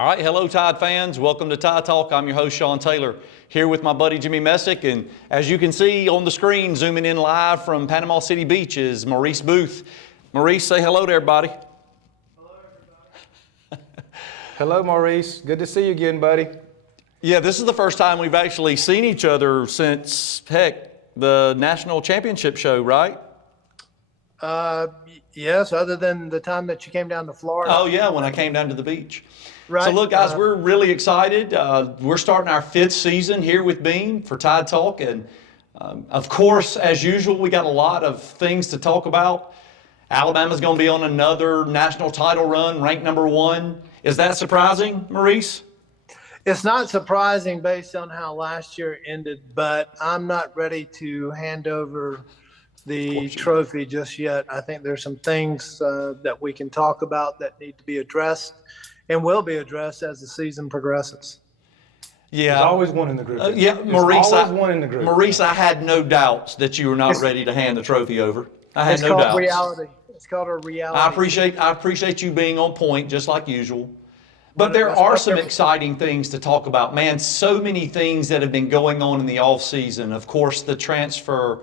All right, hello Tide fans. Welcome to Tide Talk. I'm your host, Shawn Taylor, here with my buddy Jimmy Messick. And as you can see on the screen, zooming in live from Panama City Beach is Maurice Booth. Maurice, say hello to everybody. Hello, everybody. Hello, Maurice. Good to see you again, buddy. Yeah, this is the first time we've actually seen each other since, heck, the national championship show, right? Yes, other than the time that you came down to Florida. Oh, yeah, when I came down to the beach. Right. So look, guys, we're really excited. We're starting our 5th season here with Beam for Tide Talk. And of course, as usual, we got a lot of things to talk about. Alabama's going to be on another national title run, ranked #1. Is that surprising, Maurice? It's not surprising based on how last year ended, but I'm not ready to hand over the trophy just yet. I think there's some things that we can talk about that need to be addressed and will be addressed as the season progresses. Yeah, There's always one in the group. Maurice, one in the group. Maurice, I had no doubts that you were not ready to hand the trophy over. I had It's no called doubts. reality. It's called a reality. I appreciate you being on point, just like usual. But there are some exciting things to talk about. Man, so many things that have been going on in the offseason. Of course, the transfer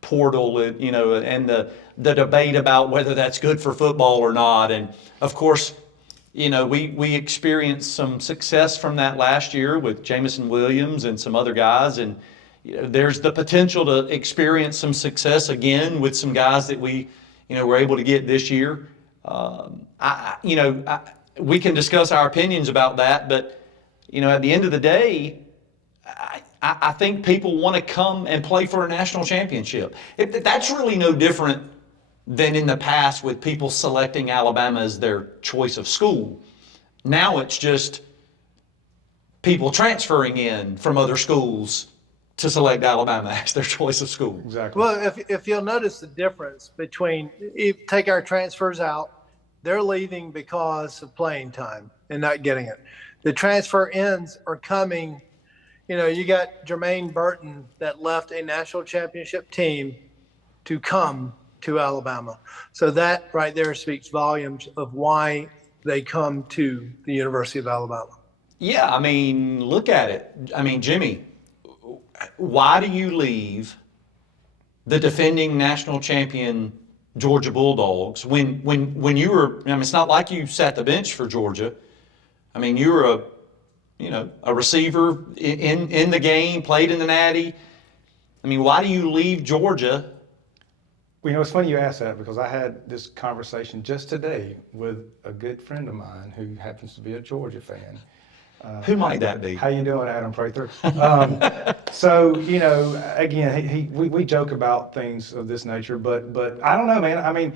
portal, and the debate about whether that's good for football or not. And of course, we experienced some success from that last year with Jameson Williams and some other guys. And there's the potential to experience some success again with some guys that we, were able to get this year. We can discuss our opinions about that, but at the end of the day, I think people want to come and play for a national championship. That's really no different than in the past with people selecting Alabama as their choice of school. Now it's just people transferring in from other schools to select Alabama as their choice of school. Exactly. Well, if you'll notice the difference between, take our transfers out, they're leaving because of playing time and not getting it. The transfer ins are coming. You got Jermaine Burton that left a national championship team to come to Alabama. So that right there speaks volumes of why they come to the University of Alabama. Yeah, look at it. Jimmy, why do you leave the defending national champion Georgia Bulldogs when you were, it's not like you sat the bench for Georgia. You were a receiver in the game, played in the Natty. Why do you leave Georgia? Well, it's funny you ask that because I had this conversation just today with a good friend of mine who happens to be a Georgia fan. Who might that be? How you doing, Adam Prather? So, again, we joke about things of this nature, but I don't know, man.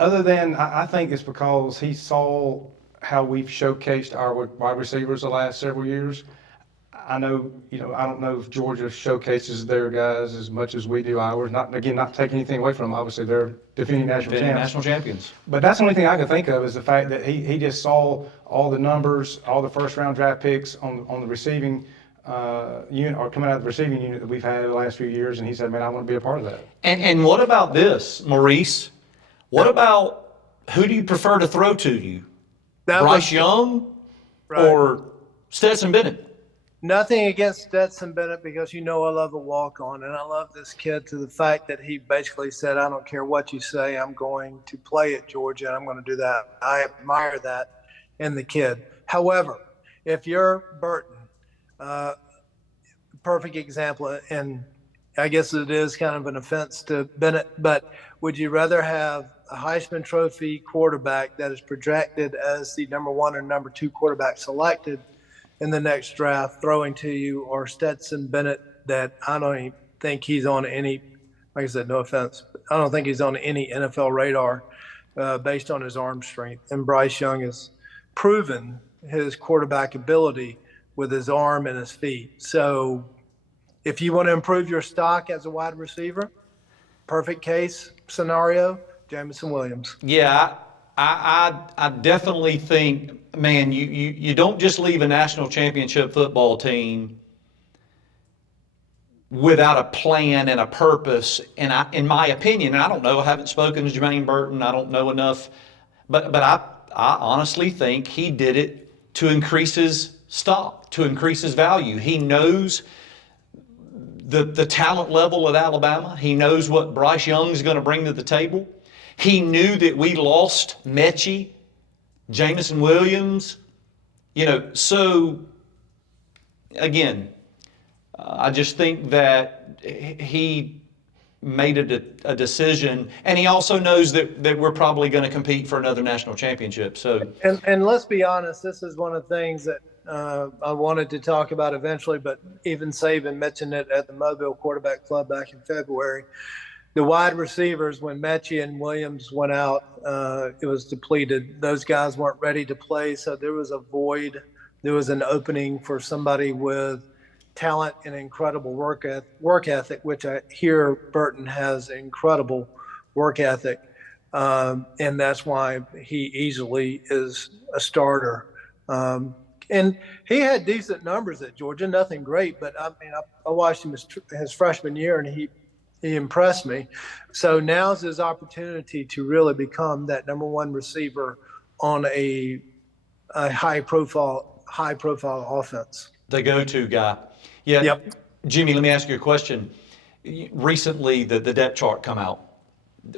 Other than I think it's because he saw how we've showcased our wide receivers the last several years. I know, I don't know if Georgia showcases their guys as much as we do ours. Not taking anything away from them. Obviously, they're defending national champions. But that's the only thing I can think of is the fact that he just saw all the numbers, all the first-round draft picks on the receiving unit, or coming out of the receiving unit that we've had the last few years, and he said, man, I want to be a part of that. And what about this, Maurice? What about who do you prefer to throw to you? Bryce Young or Stetson Bennett? Nothing against Stetson Bennett because I love a walk-on, and I love this kid to the fact that he basically said, I don't care what you say, I'm going to play at Georgia, and I'm going to do that. I admire that in the kid. However, if you're Burton, perfect example, and I guess it is kind of an offense to Bennett, but would you rather have a Heisman Trophy quarterback that is projected as the #1 or #2 quarterback selected in the next draft throwing to you, or Stetson Bennett that I don't even think he's on any, like I said, no offense, but I don't think he's on any NFL radar based on his arm strength. And Bryce Young has proven his quarterback ability with his arm and his feet. So if you want to improve your stock as a wide receiver, perfect case scenario, Jameson Williams. Yeah, I definitely think, man, you don't just leave a national championship football team without a plan and a purpose. And in my opinion, and I don't know, I haven't spoken to Jermaine Burton, I don't know enough, but I honestly think he did it to increase his stock, to increase his value. He knows the talent level at Alabama. He knows what Bryce Young's going to bring to the table. He knew that we lost Mechie, Jamison Williams, so again, I just think that he made a decision, and he also knows that we're probably going to compete for another national championship. So, and let's be honest, this is one of the things that I wanted to talk about eventually, but even Saban mentioned it at the Mobile Quarterback Club back in February. The wide receivers, when Mechie and Williams went out, it was depleted. Those guys weren't ready to play, so there was a void. There was an opening for somebody with talent and incredible work ethic, which I hear Burton has incredible work ethic, and that's why he easily is a starter. And he had decent numbers at Georgia, nothing great, but I mean, I watched him his freshman year, and he impressed me. So now's his opportunity to really become that number one receiver on a high profile offense. the go-to guy. Yeah. Yep. Jimmy, let me ask you a question. Recently, the depth chart come out.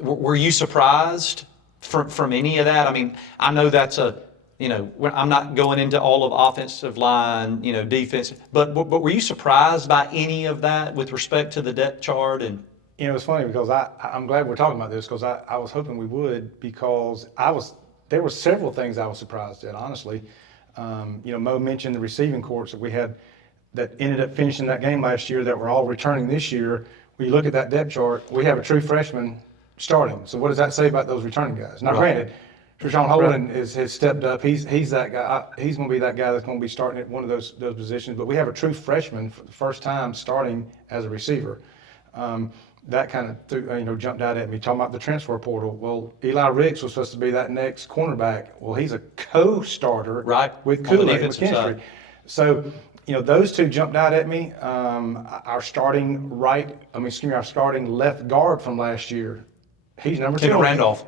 Were you surprised from any of that? I mean, I know that's I'm not going into all of offensive line, defense, but were you surprised by any of that with respect to the depth chart? And It's funny because I'm glad we're talking about this because I was hoping we would, because there were several things I was surprised at, honestly. Mo mentioned the receiving corps that we had that ended up finishing that game last year that were all returning this year. When you look at that depth chart, we have a true freshman starting. So what does that say about those returning guys? Now, granted, Shawn Holden has stepped up. He's that guy. He's going to be that guy that's going to be starting at one of those positions. But we have a true freshman for the first time starting as a receiver. That kind of jumped out at me, talking about the transfer portal. Well, Eli Ricks was supposed to be that next cornerback. Well, he's a co-starter with Kool-Aid McKinstry. So, those two jumped out at me. Our starting left guard from last year, he's number 2. Tim Randolph.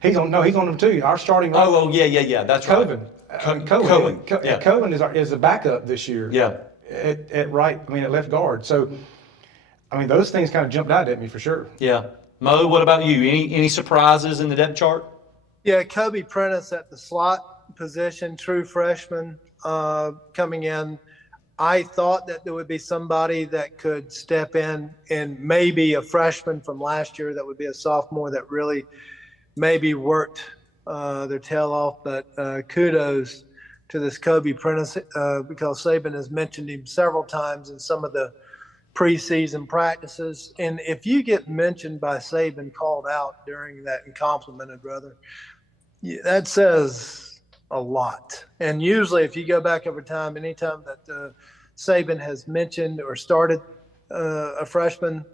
He's on number 2. Our starting right. Yeah, that's Cohen. right. Cohen. Yeah. Cohen is a backup this year. Yeah. At left guard. So, those things kind of jumped out at me for sure. Yeah. Mo, what about you? Any surprises in the depth chart? Yeah, Kobe Prentice at the slot position, true freshman coming in. I thought that there would be somebody that could step in, and maybe a freshman from last year that would be a sophomore that really maybe worked their tail off. But kudos to this Kobe Prentice because Saban has mentioned him several times in some of the preseason practices. And if you get mentioned by Saban, called out during that and complimented, brother, that says a lot. And usually if you go back over time, anytime that Saban has mentioned or started a freshman,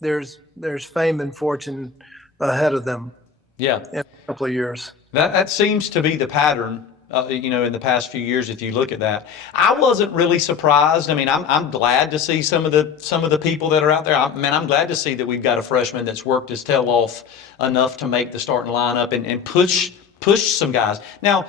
there's fame and fortune ahead of them. Yeah. In a couple of years. That seems to be the pattern, in the past few years. If you look at that, I wasn't really surprised. I mean, I'm glad to see some of the people that are out there. I'm glad to see that we've got a freshman that's worked his tail off enough to make the starting lineup and push some guys. Now,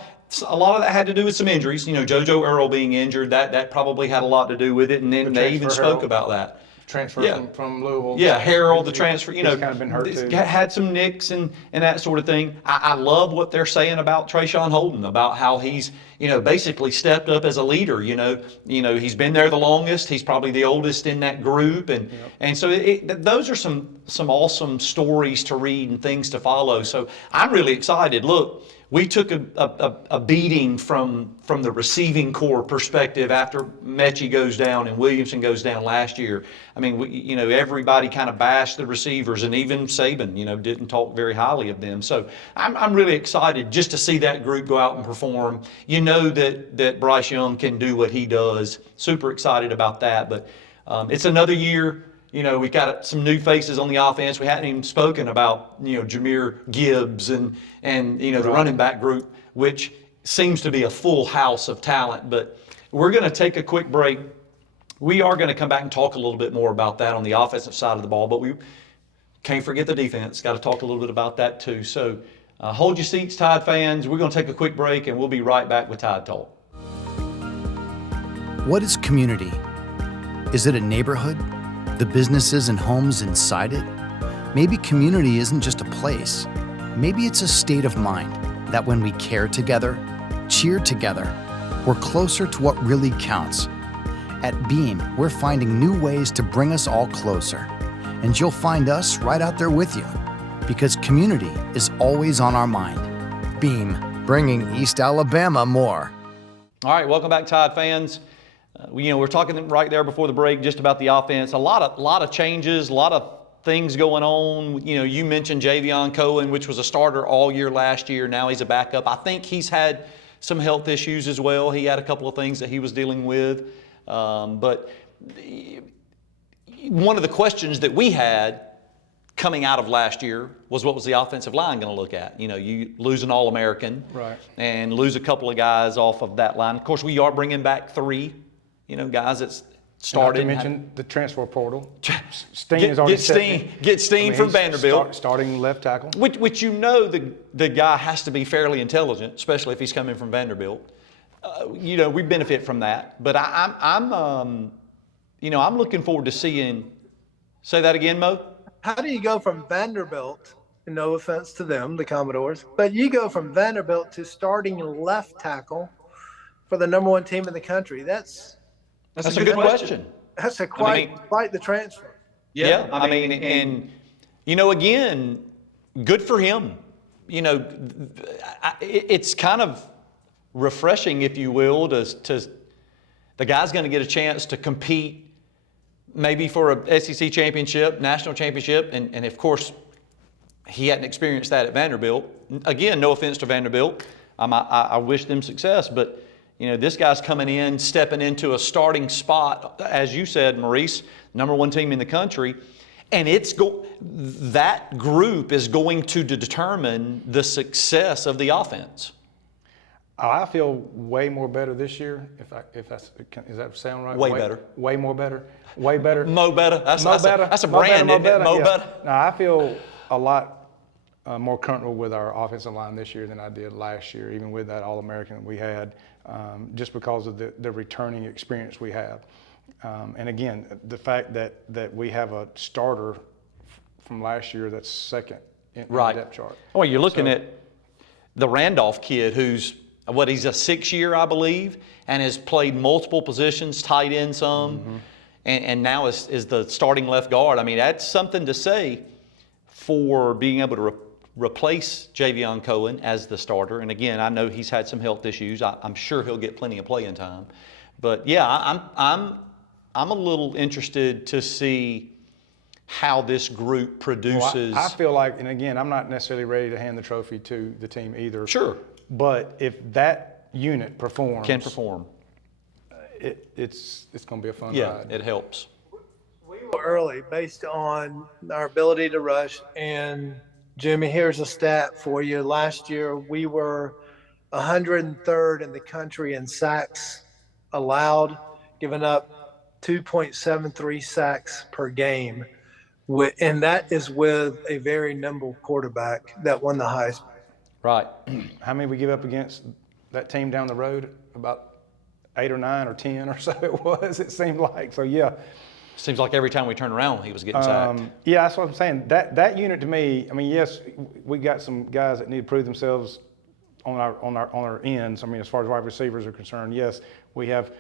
a lot of that had to do with some injuries. JoJo Earl being injured, that probably had a lot to do with it. And then they even spoke about that. Transfer from Louisville. Yeah, Harold, the transfer, he's kind of been hurt too. Had some nicks and that sort of thing. I love what they're saying about Trayshawn Holden, about how he's, basically stepped up as a leader. He's been there the longest. He's probably the oldest in that group. And so those are some awesome stories to read and things to follow. So I'm really excited. Look, we took a beating from the receiving corps perspective after Mechie goes down and Williamson goes down last year. I mean, everybody kind of bashed the receivers, and even Saban, didn't talk very highly of them. So I'm really excited just to see that group go out and perform. That Bryce Young can do what he does. Super excited about that. But it's another year. We've got some new faces on the offense. We hadn't even spoken about, Jahmyr Gibbs and the running back group, which seems to be a full house of talent. But we're going to take a quick break. We are going to come back and talk a little bit more about that on the offensive side of the ball, but we can't forget the defense. Got to talk a little bit about that too. So hold your seats, Tide fans. We're going to take a quick break, and we'll be right back with Tide Talk. What is community? Is it a neighborhood? The businesses and homes inside it? Maybe community isn't just a place. Maybe it's a state of mind that when we care together, cheer together, we're closer to what really counts. At Beam, we're finding new ways to bring us all closer. And you'll find us right out there with you, because community is always on our mind. Beam, bringing East Alabama more. All right, welcome back, Tide fans. We're talking right there before the break just about the offense. A lot of changes, a lot of things going on. You mentioned Javion Cohen, which was a starter all year last year. Now he's a backup. I think he's had some health issues as well. He had a couple of things that he was dealing with. But one of the questions that we had coming out of last year was, what was the offensive line going to look at? You lose an All-American, right, and lose a couple of guys off of that line. Of course, we are bringing back 3, guys that started. Not to mention the transfer portal. Steen is already get Steen from Vanderbilt, starting left tackle. Which the guy has to be fairly intelligent, especially if he's coming from Vanderbilt. We benefit from that. But I'm looking forward to seeing. Say that again, Mo. How do you go from Vanderbilt, no offense to them, the Commodores, but you go from Vanderbilt to starting left tackle for the number 1 team in the country? That's a good question. That's quite the transfer. Yeah, and again, good for him. It's kind of refreshing, if you will, to the guy's going to get a chance to compete maybe for a SEC championship, national championship, and of course, he hadn't experienced that at Vanderbilt. Again, no offense to Vanderbilt. I wish them success, but this guy's coming in, stepping into a starting spot, as you said, Maurice, number 1 team in the country, and that group is going to determine the success of the offense. I feel way more better this year. Does that sound right? Way better. Way more better. Way better. Mo better. That's a brand, isn't it? Mo better. No, I feel a lot more comfortable with our offensive line this year than I did last year, even with that All-American that we had, just because of the returning experience we have. And again, the fact that we have a starter from last year that's second in the depth chart. Well, you're looking at the Randolph kid who's he's a 6-year, I believe, and has played multiple positions, tight end some, and now is the starting left guard. I mean, that's something to say for being able to replace Javion Cohen as the starter. And again, I know he's had some health issues. I'm sure he'll get plenty of playing time. But yeah, I'm a little interested to see how this group produces. Well, I feel like, and again, I'm not necessarily ready to hand the trophy to the team either. Sure. But if that unit performs, can perform, it's going to be a fun yeah, ride. It helps. We were early based on our ability to rush. And Jimmy, here's a stat for you. Last year, we were 103rd in the country in sacks allowed, giving up 2.73 sacks per game. And that is with a very nimble quarterback that won the Heisman. Right. How many we give up against that team down the road? About 8 or 9 or 10 or so it was, it seemed like. So, yeah. Seems like every time we turn around, he was getting sacked. Yeah, that's what I'm saying. That unit to me, I mean, yes, we got some guys that need to prove themselves on our ends. I mean, as far as wide receivers are concerned, yes, we have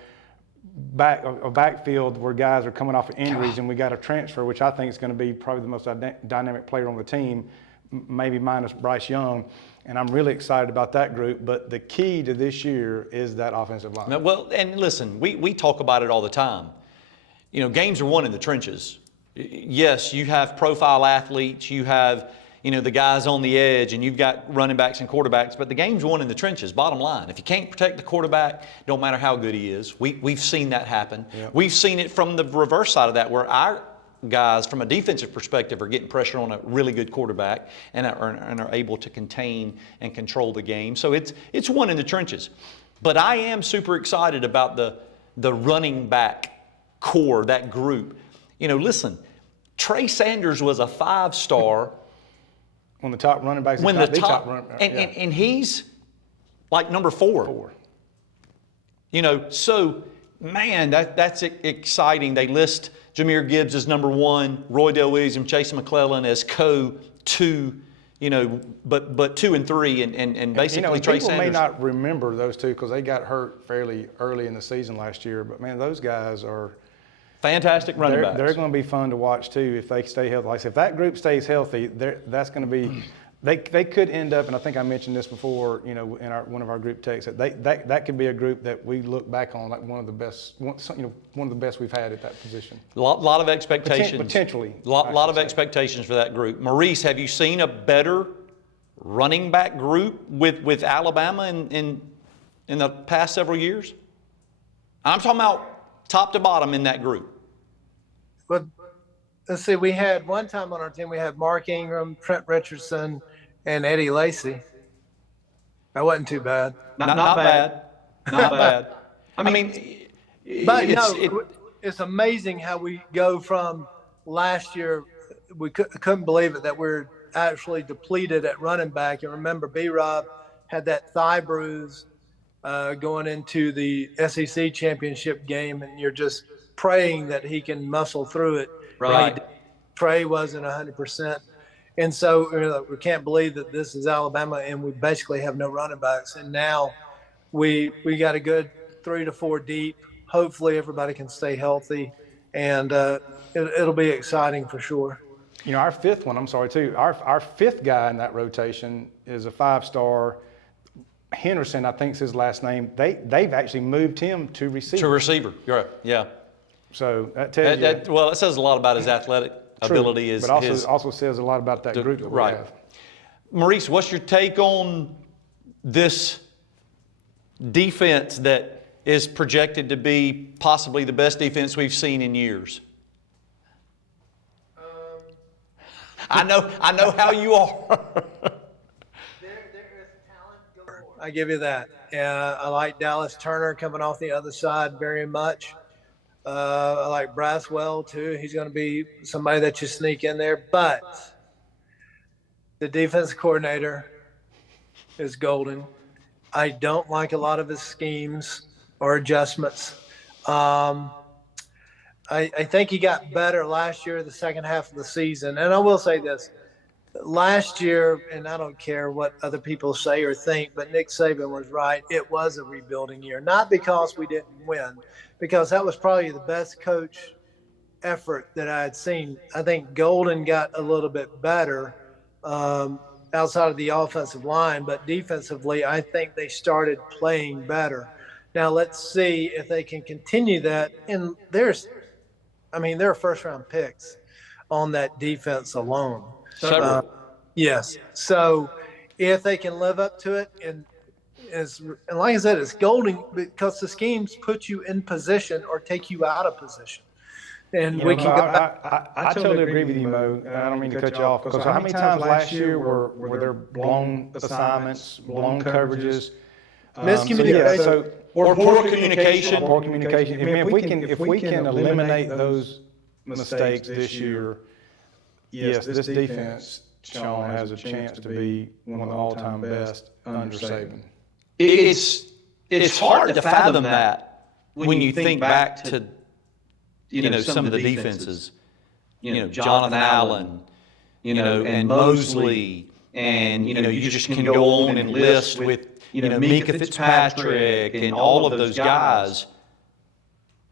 a backfield where guys are coming off of injuries, and we got a transfer, which I think is going to be probably the most dynamic player on the team, maybe minus Bryce Young. And I'm really excited about that group. But the key to this year is that offensive line. Well, and listen, we talk about it all the time. Games are won in the trenches. Yes, you have profile athletes, you have, the guys on the edge, and you've got running backs and quarterbacks, but the game's won in the trenches, bottom line. If you can't protect the quarterback, don't matter how good he is. We've seen that happen. Yep. We've seen it from the reverse side of that, where our guys, from a defensive perspective, are getting pressure on a really good quarterback and are able to contain and control the game. So it's won in the trenches. But I am super excited about the running back core, that group. Listen, Trey Sanders was a 5-star. One of the top running backs. And he's like number 4. So Man, that's exciting. They list Jahmyr Gibbs as number 1, Roydell Williams and Chase McClellan as co-2, but 2 and 3, and basically Trey people Sanders. may not remember those two because they got hurt fairly early in the season last year, but man, those guys are Fantastic running backs. They're going to be fun to watch too if they stay healthy. Like I said, if that group stays healthy, that's going to be. They could end up, and I think I mentioned this before, in one of our group texts, that could be a group that we look back on like one of the best we've had at that position. Lot of expectations. Potentially. Lot of expectations for that group. Maurice, have you seen a better running back group with Alabama in the past several years? I'm talking about top to bottom in that group. But let's see, we had one time on our team, we had Mark Ingram, Trent Richardson, and Eddie Lacy. That wasn't too bad. Not bad. Not bad. I mean, it's amazing how we go from last year. We couldn't believe it that we're actually depleted at running back. And remember, B-Rob had that thigh bruise going into the SEC championship game, and you're just praying that he can muscle through it. Right. Trey wasn't 100%. And so we can't believe that this is Alabama and we basically have no running backs. And now we got a good 3 to 4 deep. Hopefully everybody can stay healthy, and it'll be exciting for sure. Our fifth one, our fifth guy in that rotation is a 5-star. Henderson, I think is his last name. They've actually moved him to receiver. To receiver, you're right. Yeah. So that tells you. Well, it says a lot about his athletic ability. But also says a lot about that group that we have. Maurice, what's your take on this defense that is projected to be possibly the best defense we've seen in years? I know how you are. I give you that. I like Dallas Turner coming off the other side very much. I like Braswell too. He's going to be somebody that you sneak in there. But the defense coordinator is golden. I don't like a lot of his schemes or adjustments. I think he got better last year, the second half of the season. And I will say this. Last year, and I don't care what other people say or think, but Nick Saban was right. It was a rebuilding year. Not because we didn't win, because that was probably the best coach effort that I had seen. I think Golden got a little bit better outside of the offensive line, but defensively, I think they started playing better. Now, let's see if they can continue that. And there are first-round picks on that defense alone. Yes. So if they can live up to it, and like I said, it's golden because the schemes put you in position or take you out of position. And we can go back. I totally agree with you, Mo. And I don't mean to cut you off, because how many times last year were there blown assignments, blown coverages, miscommunication, or poor communication? Poor communication. If we can eliminate those mistakes this year, yes, this defense, Shawn, has a chance to be one of the all-time best under Saban. It's hard to fathom that when you think back to some of the defenses, Jonathan Allen, and Mosley, and you just can go on and list with Mika Fitzpatrick and all of those guys.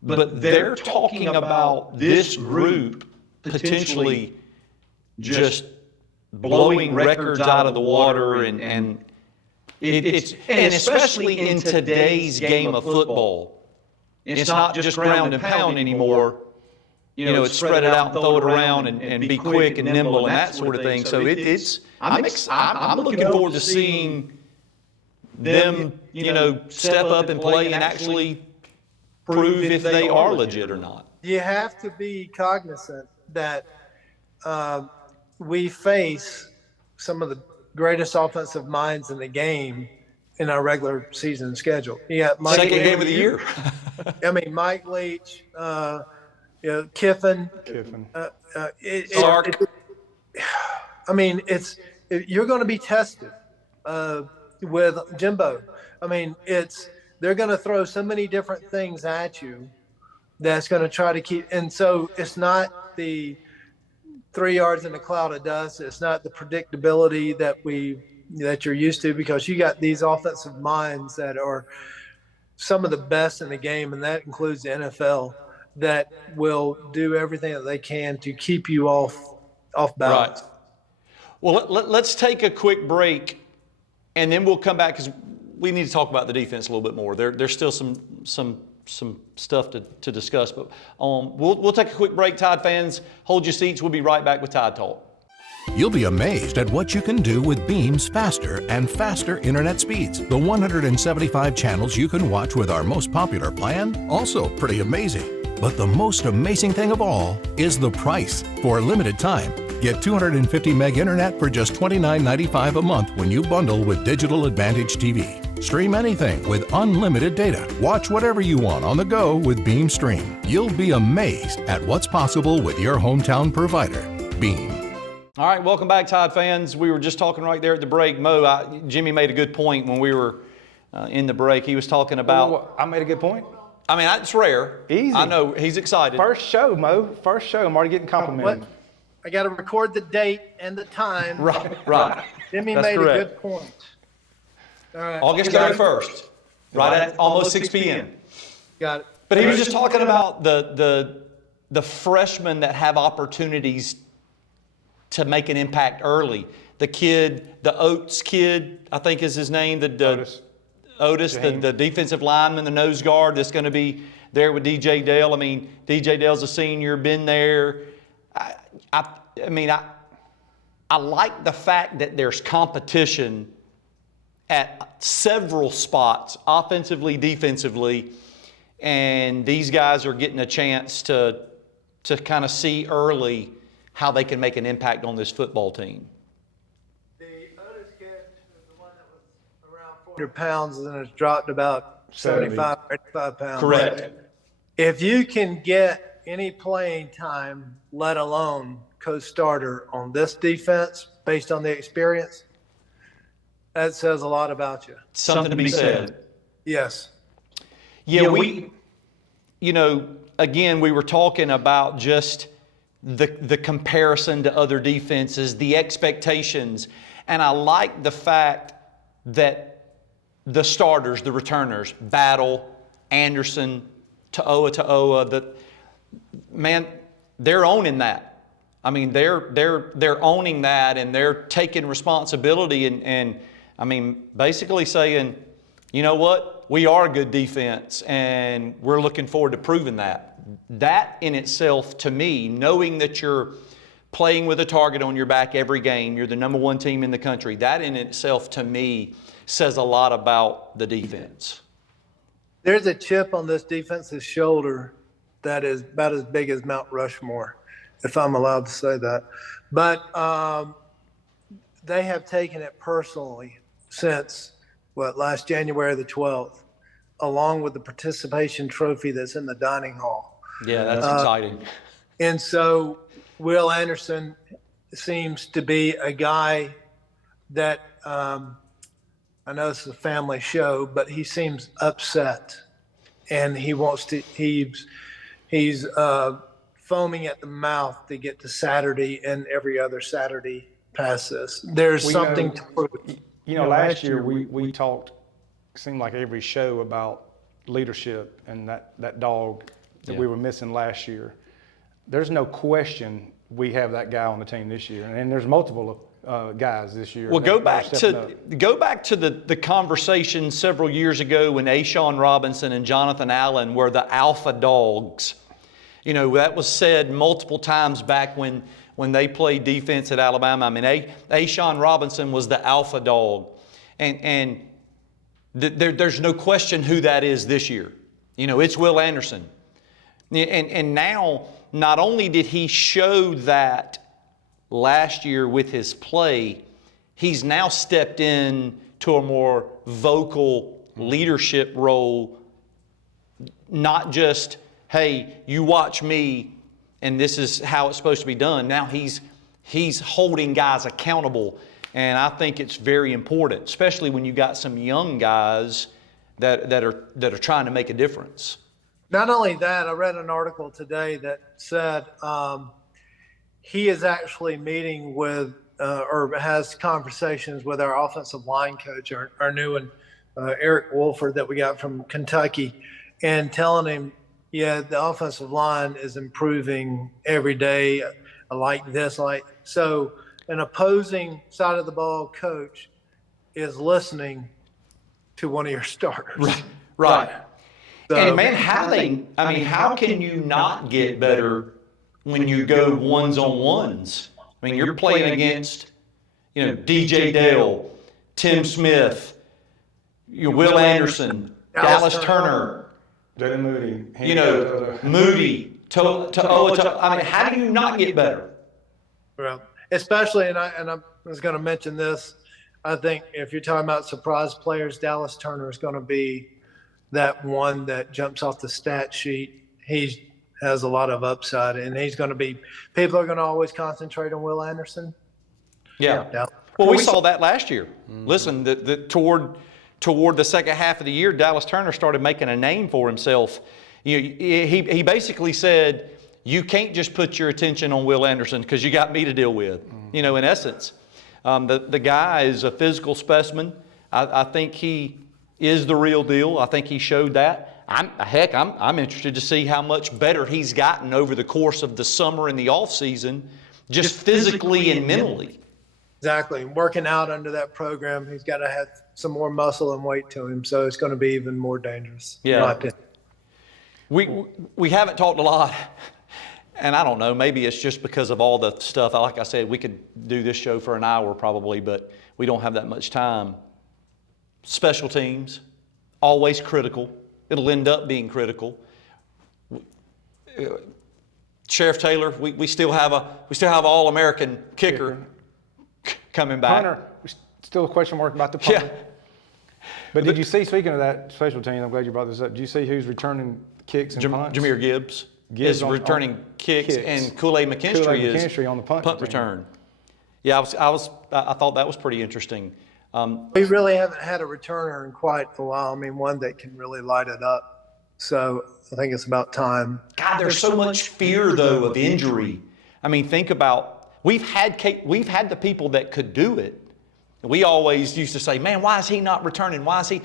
But they're talking about this group potentially just blowing records out of the water, and especially in today's game of football. It's not just ground and pound anymore. It's spread it out and throw it around and be quick and nimble and that sort of thing. So I'm looking forward to seeing them, step up and play and actually prove if they are legit or not. You have to be cognizant that we face some of the greatest offensive minds in the game in our regular season schedule. Yeah, second game of the year. Mike Leach, Kiffin. Sark. You're going to be tested with Jimbo. they're going to throw so many different things at you that's going to try to keep. And so it's not the 3 yards in a cloud of dust. It's not the predictability that you're used to, because you got these offensive minds that are some of the best in the game, and that includes the NFL, that will do everything that they can to keep you off balance. Right. Well, let's take a quick break, and then we'll come back because we need to talk about the defense a little bit more. There's still some stuff to discuss, but we'll take a quick break. Tide fans, hold your seats. We'll be right back with Tide Talk. You'll be amazed at what you can do with Beam's faster and faster internet speeds. The 175 channels you can watch with our most popular plan, also pretty amazing. But the most amazing thing of all is the price. For a limited time, get 250 meg internet for just $29.95 a month when you bundle with Digital Advantage TV. Stream anything with unlimited data. Watch whatever you want on the go with Beam Stream. You'll be amazed at what's possible with your hometown provider, Beam. All right, welcome back, Tide fans. We were just talking right there at the break. Jimmy made a good point when we were in the break. He was talking about. I made a good point. I mean, it's rare. Easy. I know he's excited. First show, Mo. First show. I'm already getting complimented. What? I got to record the date and the time. Right. Jimmy That's made correct. a good point. All right. August 31st, right at almost 6 p.m. Got it. But he was just talking about the freshmen that have opportunities to make an impact early. The kid, the Oates kid, I think is his name, Otis, the defensive lineman, the nose guard that's going to be there with DJ Dale. I mean, DJ Dale's a senior, been there. I like the fact that there's competition at several spots, offensively, defensively, and these guys are getting a chance to kind of see early how they can make an impact on this football team. The Otis kid is the one that was around 400 pounds and has dropped about 75 or 85 pounds. Correct. If you can get any playing time, let alone co-starter on this defense based on the experience, that says a lot about you. Something to be said. Yes. Yeah, again, we were talking about just the comparison to other defenses, the expectations, and I like the fact that the starters, the returners, Battle, Anderson, To'oa, they're owning that. I mean, they're owning that, and they're taking responsibility and I mean, basically saying, you know what, we are a good defense, and we're looking forward to proving that. That in itself, to me, knowing that you're playing with a target on your back every game, you're the number one team in the country, that in itself, to me, says a lot about the defense. There's a chip on this defense's shoulder that is about as big as Mount Rushmore, if I'm allowed to say that. But they have taken it personally since, last January the 12th, along with the participation trophy that's in the dining hall. Yeah, that's exciting. And so Will Anderson seems to be a guy that, I know it's a family show, but he seems upset, and he wants to, he's foaming at the mouth to get to Saturday and every other Saturday past this. There's something to prove. Last year we talked, seemed like every show, about leadership and that dog that we were missing last year. There's no question we have that guy on the team this year, and there's multiple guys this year. Well, go back to the conversation several years ago when Shawn Robinson and Jonathan Allen were the alpha dogs. That was said multiple times back when they played defense at Alabama. I mean, Shawn Robinson was the alpha dog. And there's no question who that is this year. It's Will Anderson. And now, not only did he show that last year with his play, he's now stepped in to a more vocal leadership role, not just, hey, you watch me, and this is how it's supposed to be done. Now he's holding guys accountable, and I think it's very important, especially when you got some young guys that are trying to make a difference. Not only that, I read an article today that said he is actually meeting with or has conversations with our offensive line coach, our new one, Eric Wolford, that we got from Kentucky, and telling him, yeah, the offensive line is improving every day, like this, like so. An opposing side of the ball coach is listening to one of your starters. Right. So, And man, how can you not get better when you go ones on ones? I mean, you're playing against, DJ Dale, Tim Smith, Will Anderson, Dallas Turner, Jalen Moody. Moody, To'o. I mean, how do you not get better? well, especially, and I was going to mention this. I think if you're talking about surprise players, Dallas Turner is going to be that one that jumps off the stat sheet. He has a lot of upside, and he's going to be. People are going to always concentrate on Will Anderson. Yeah. Well, we saw that last year. Listen, toward the second half of the year, Dallas Turner started making a name for himself. He basically said, "You can't just put your attention on Will Anderson because you got me to deal with." In essence, the guy is a physical specimen. I think he is the real deal. I think he showed that. I'm interested to see how much better he's gotten over the course of the summer and the off season, just physically and mentally. Exactly. Working out under that program, he's got to have some more muscle and weight to him, so it's going to be even more dangerous. Yeah. In my opinion. We haven't talked a lot, and I don't know, maybe it's just because of all the stuff. Like I said, we could do this show for an hour probably, but we don't have that much time. Special teams, always critical. It'll end up being critical. Sheriff Taylor, we still have All-American kicker coming back. Punter, still a question mark about the punter. Yeah. But did you see, speaking of that special team, I'm glad you brought this up, did you see who's returning kicks and punts? Jameer Gibbs is returning kicks, and Kool-Aid McKinstry is on the punt return. Yeah, I thought that was pretty interesting. We really haven't had a returner in quite a while. I mean, one that can really light it up. So I think it's about time. God, there's so much fear though of injury. I mean, think about we've had the people that could do it. We always used to say, "Man, why is he not returning? Why is he?"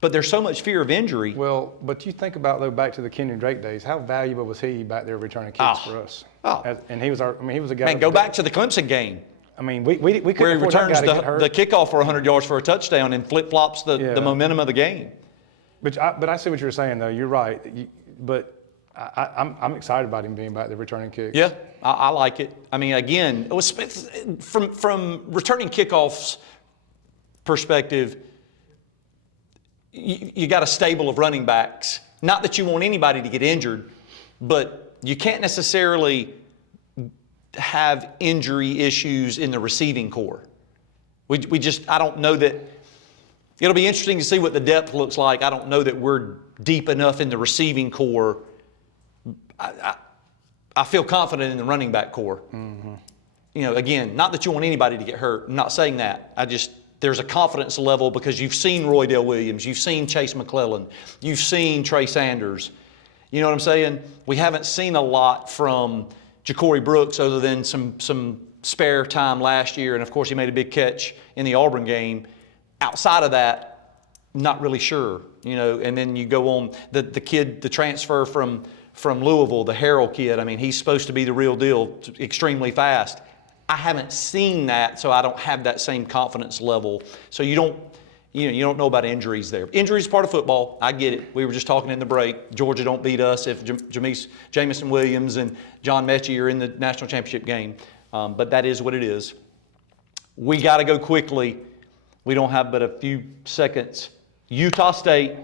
But there's so much fear of injury. Well, but you think about, though, back to the Kenyon Drake days, how valuable was he back there returning kicks for us? And he was a guy. Man, go back to the Clemson game. I mean, we couldn't where he afford that returns guy to get hurt. the kickoff for 100 yards for a touchdown and flip-flops the momentum of the game. But I see what you're saying, though. You're right. But I'm excited about him being back there returning kicks. Yeah, I like it. I mean, again, it was from returning kickoffs perspective, you got a stable of running backs. Not that you want anybody to get injured, but you can't necessarily have injury issues in the receiving core. I don't know that, it'll be interesting to see what the depth looks like. I don't know that we're deep enough in the receiving core. I feel confident in the running back core. Mm-hmm. Again, not that you want anybody to get hurt. I'm not saying that. There's a confidence level because you've seen Roydell Williams, you've seen Chase McClellan, you've seen Trey Sanders. You know what I'm saying? We haven't seen a lot from Ja'Cory Brooks other than some spare time last year, and of course he made a big catch in the Auburn game. Outside of that, not really sure. And then you go on the kid, the transfer from Louisville, the Harrell kid. I mean, he's supposed to be the real deal, extremely fast. I haven't seen that, so I don't have that same confidence level. So you don't know about injuries there. Injuries is part of football. I get it. We were just talking in the break. Georgia don't beat us if Jamison Williams and John Mechie are in the national championship game. But that is what it is. We got to go quickly. We don't have but a few seconds. Utah State,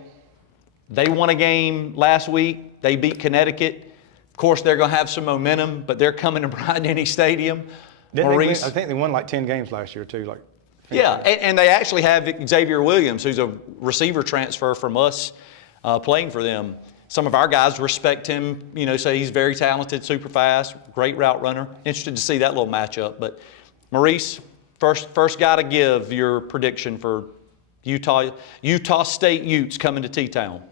they won a game last week. They beat Connecticut. Of course, they're going to have some momentum, but they're coming to Bryant-Denny Stadium. Maurice, I think they won like 10 games last year too. Yeah, and they actually have Xavier Williams, who's a receiver transfer from us, playing for them. Some of our guys respect him, say he's very talented, super fast, great route runner. Interested to see that little matchup. But Maurice, first guy to give your prediction for Utah State Utes coming to T-Town.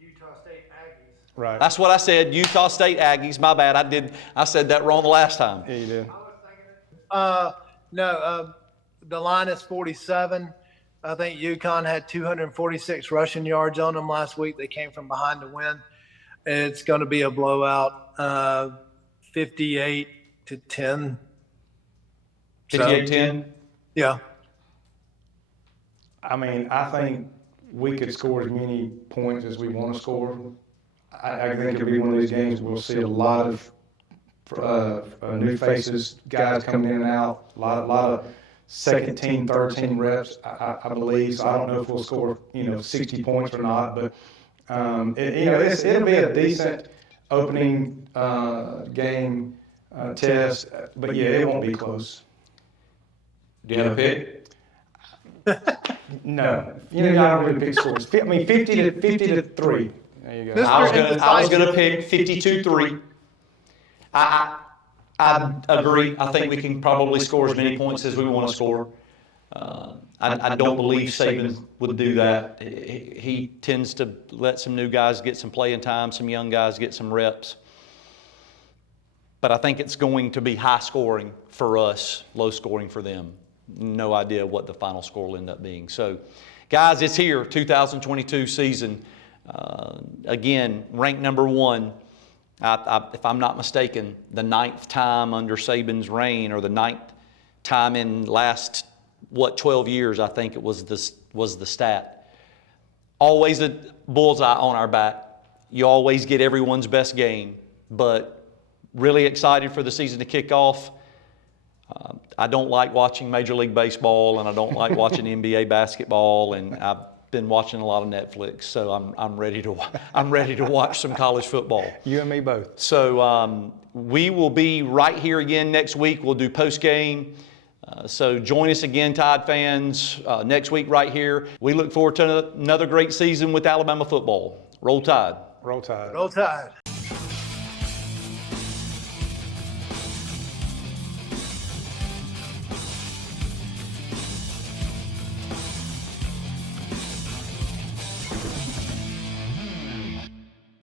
Utah State Aggies. Right. That's what I said, Utah State Aggies. My bad, I said that wrong the last time. Yeah, you did. No, the line is 47. I think UConn had 246 rushing yards on them last week. They came from behind to win. It's going to be a blowout, 58-10. 58-10? Yeah. I mean, I think we could score as many points as we want to score. I think it'll be one of these games we'll see a lot of new faces, guys coming in and out, a lot of second team, third team reps, I believe. So I don't know if we'll score, 60 points or not, but it'll be a decent opening game test. But yeah, it won't be close. Do you have a pick? No, I don't really pick scores. I mean, 50 to 3. There you go. I was gonna pick 52-3. I agree. I think we can probably score as many points as we want to score. I don't believe Saban would do that. He tends to let some new guys get some playing time, some young guys get some reps. But I think it's going to be high scoring for us, low scoring for them. No idea what the final score will end up being. So, guys, it's here, 2022 season. Again, ranked number 1. If I'm not mistaken, the 9th time under Saban's reign, or the 9th time in last 12 years, I think it was the stat. Always a bullseye on our back. You always get everyone's best game, but really excited for the season to kick off. I don't like watching Major League Baseball, and I don't like watching NBA basketball, and I've been watching a lot of Netflix, so I'm ready to watch some college football. You and me both. So we will be right here again next week. We'll do post game. So join us again, Tide fans, next week right here. We look forward to another great season with Alabama football. Roll Tide. Roll Tide. Roll Tide.